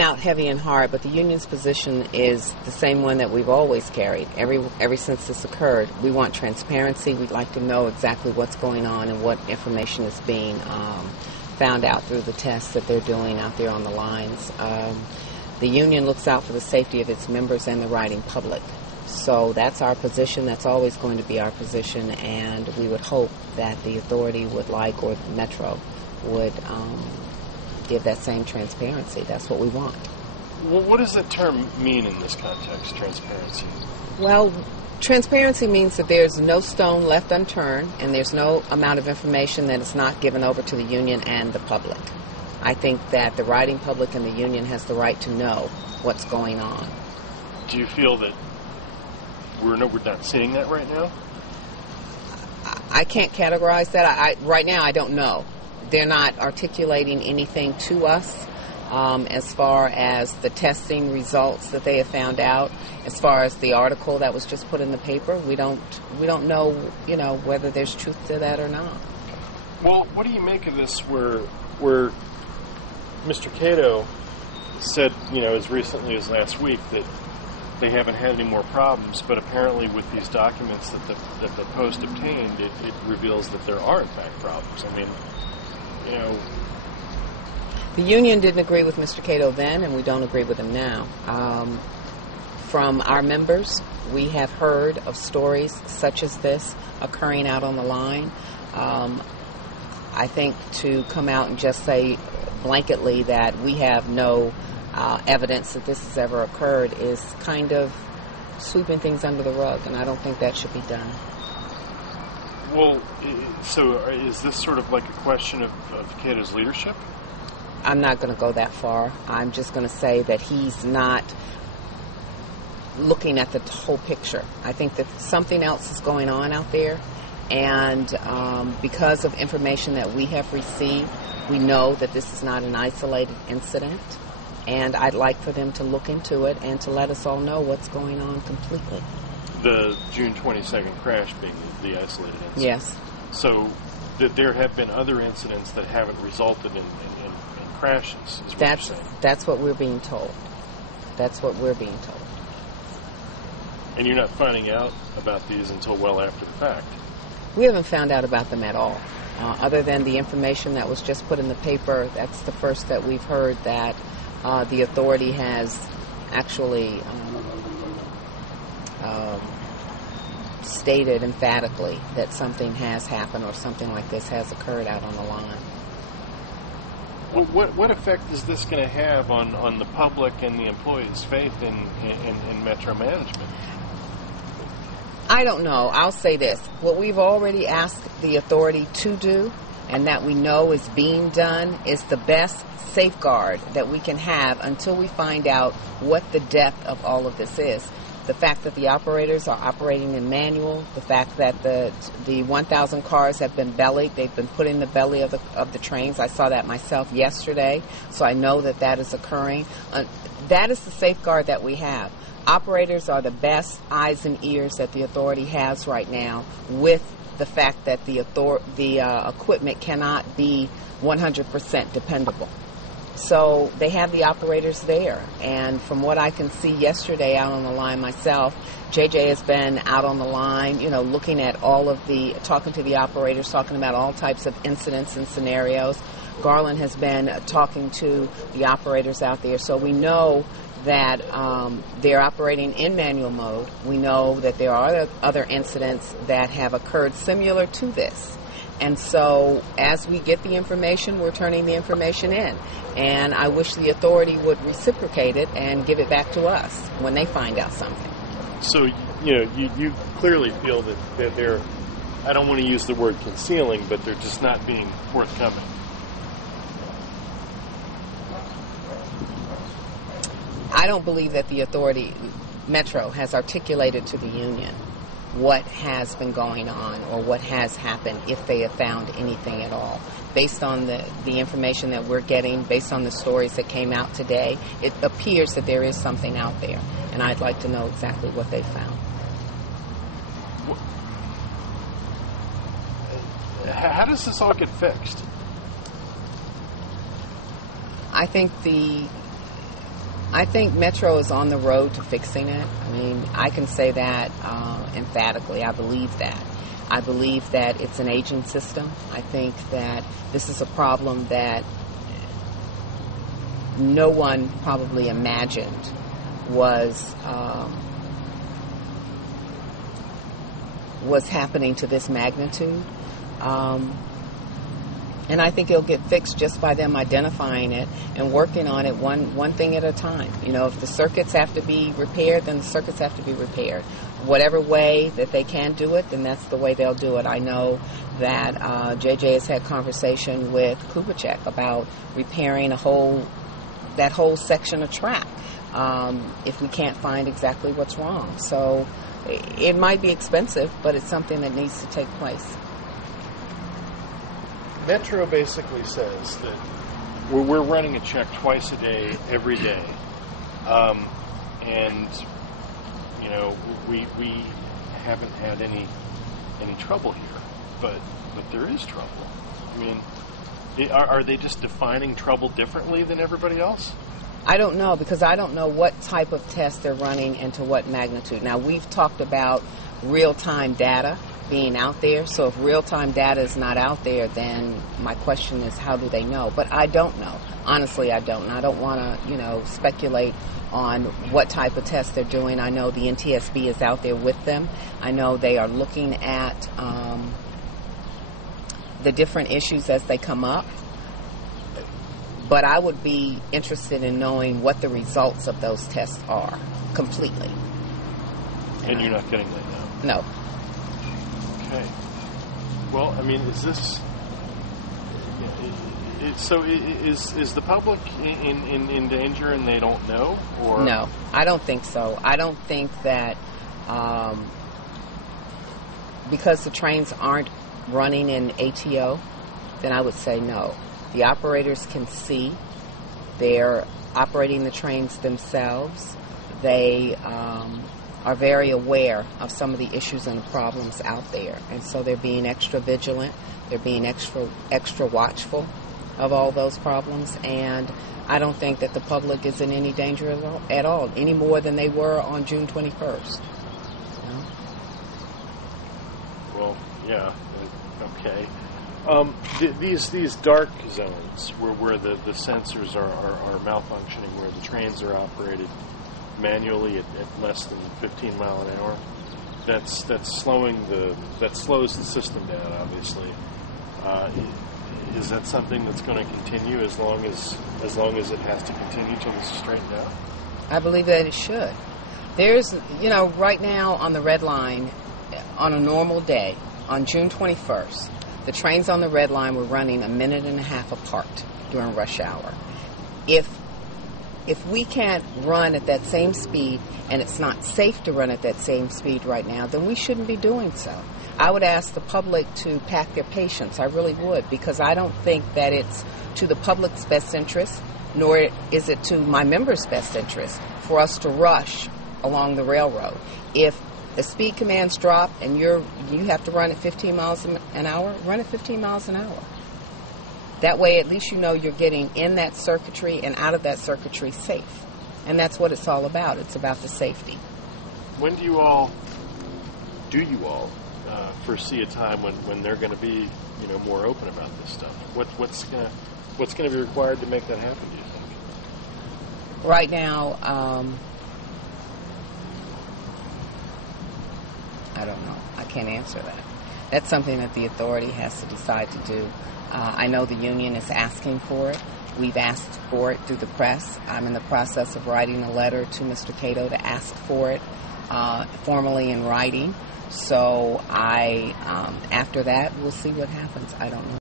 Out heavy and hard, but the union's position is the same one that we've always carried ever since this occurred. We want transparency. We'd like to know exactly what's going on and what information is being found out through the tests that they're doing out there on the lines. The union looks out for the safety of its members and the riding public. So that's our position. That's always going to be our position, and we would hope that the authority would like, or Metro would give that same transparency. That's what we want. Well, what does that term mean in this context, transparency? Well, transparency means that there's no stone left unturned and there's no amount of information that is not given over to the union and the public. I think that the riding public and the union has the right to know what's going on. Do you feel that we're not seeing that right now? I can't categorize that. Right now, I don't know. They're not articulating anything to us as far as the testing results that they have found out. As far as the article that was just put in the paper, we don't know, whether there's truth to that or not. Well, what do you make of this where Mr. Cato said, as recently as last week that they haven't had any more problems, but apparently with these documents that the Post obtained, it reveals that there are in fact problems. I mean, the union didn't agree with Mr. Cato then, and we don't agree with him now. From our members, we have heard of stories such as this occurring out on the line. I think to come out and just say blanketly that we have no evidence that this has ever occurred is kind of sweeping things under the rug, and I don't think that should be done. Well, so is this sort of like a question of Cato's leadership? I'm not going to go that far. I'm just going to say that he's not looking at the whole picture. I think that something else is going on out there, and because of information that we have received, we know that this is not an isolated incident, and I'd like for them to look into it and to let us all know what's going on completely. The June 22nd crash being the isolated incident. Yes. So that there have been other incidents that haven't resulted in crashes, is what you're saying. That's what we're being told. That's what we're being told. And you're not finding out about these until well after the fact? We haven't found out about them at all. Other than the information that was just put in the paper, that's the first that we've heard that the authority has actually stated emphatically that something has happened or something like this has occurred out on the line. Well, what effect is this going to have on the public and the employees' faith in Metro management? I don't know. I'll say this. What we've already asked the authority to do and that we know is being done is the best safeguard that we can have until we find out what the depth of all of this is. The fact that the operators are operating in manual, the fact that the 1,000 cars have been bellied, they've been put in the belly of the trains. I saw that myself yesterday, so I know that is occurring. That is the safeguard that we have. Operators are the best eyes and ears that the authority has right now, with the fact that the equipment cannot be 100% dependable. So they have the operators there, and from what I can see yesterday out on the line myself, JJ has been out on the line, looking at talking to the operators, talking about all types of incidents and scenarios. Garland has been talking to the operators out there, so we know that they're operating in manual mode. We know that there are other incidents that have occurred similar to this. And so as we get the information, we're turning the information in. And I wish the authority would reciprocate it and give it back to us when they find out something. So, you clearly feel that they're, I don't want to use the word concealing, but they're just not being forthcoming. I don't believe that the authority, Metro, has articulated to the union what has been going on or what has happened, if they have found anything at all. Based on the information that we're getting, based on the stories that came out today, it appears that there is something out there, and I'd like to know exactly what they found. How does this all get fixed? I think the I think Metro is on the road to fixing it. I mean, I can say that emphatically. I believe that. I believe that it's an aging system. I think that this is a problem that no one probably imagined was happening to this magnitude. And I think it'll get fixed just by them identifying it and working on it one thing at a time. You know, if the circuits have to be repaired, then the circuits have to be repaired. Whatever way that they can do it, then that's the way they'll do it. I know that JJ has had conversation with Kubitschek about repairing that whole section of track if we can't find exactly what's wrong. So it might be expensive, but it's something that needs to take place. Metro basically says that we're running a check twice a day, every day, and you know we haven't had any trouble here, but there is trouble. I mean, are they just defining trouble differently than everybody else? I don't know, because I don't know what type of test they're running and to what magnitude. Now, we've talked about real-time data being out there, so if real-time data is not out there, then my question is, how do they know? But I don't know. Honestly, I don't. And I don't want to, speculate on what type of test they're doing. I know the NTSB is out there with them. I know they are looking at the different issues as they come up. But I would be interested in knowing what the results of those tests are completely. And you're not getting that now? No. Okay. Well, I mean, is this... So is the public in danger and they don't know? Or no, I don't think so. I don't think that because the trains aren't running in ATO, then I would say no. The operators can see. They're operating the trains themselves. They are very aware of some of the issues and the problems out there. And so they're being extra vigilant. They're being extra watchful of all those problems. And I don't think that the public is in any danger at all, any more than they were on June 21st. Well, yeah, okay. These dark zones where the sensors are malfunctioning, where the trains are operated manually at less than 15 mile an hour, that slows the system down, obviously. Is that something that's going to continue as long as it has to continue till this is straightened out? I believe that it should. There's, right now on the Red Line, on a normal day, on June 21st, the trains on the Red Line were running a minute and a half apart during rush hour. If we can't run at that same speed, and it's not safe to run at that same speed right now, then we shouldn't be doing so. I would ask the public to pack their patience. I really would, because I don't think that it's to the public's best interest, nor is it to my members' best interest for us to rush along the railroad. If the speed commands drop and you have to run at 15 miles an hour, run at 15 miles an hour. That way, at least you're getting in that circuitry and out of that circuitry safe. And that's what it's all about. It's about the safety. When do you all foresee a time when they're going to be, more open about this stuff? What's going to be required to make that happen, do you think? Right now, I don't know. I can't answer that. That's something that the authority has to decide to do. I know the union is asking for it. We've asked for it through the press. I'm in the process of writing a letter to Mr. Cato to ask for it formally in writing. So after that, we'll see what happens. I don't know.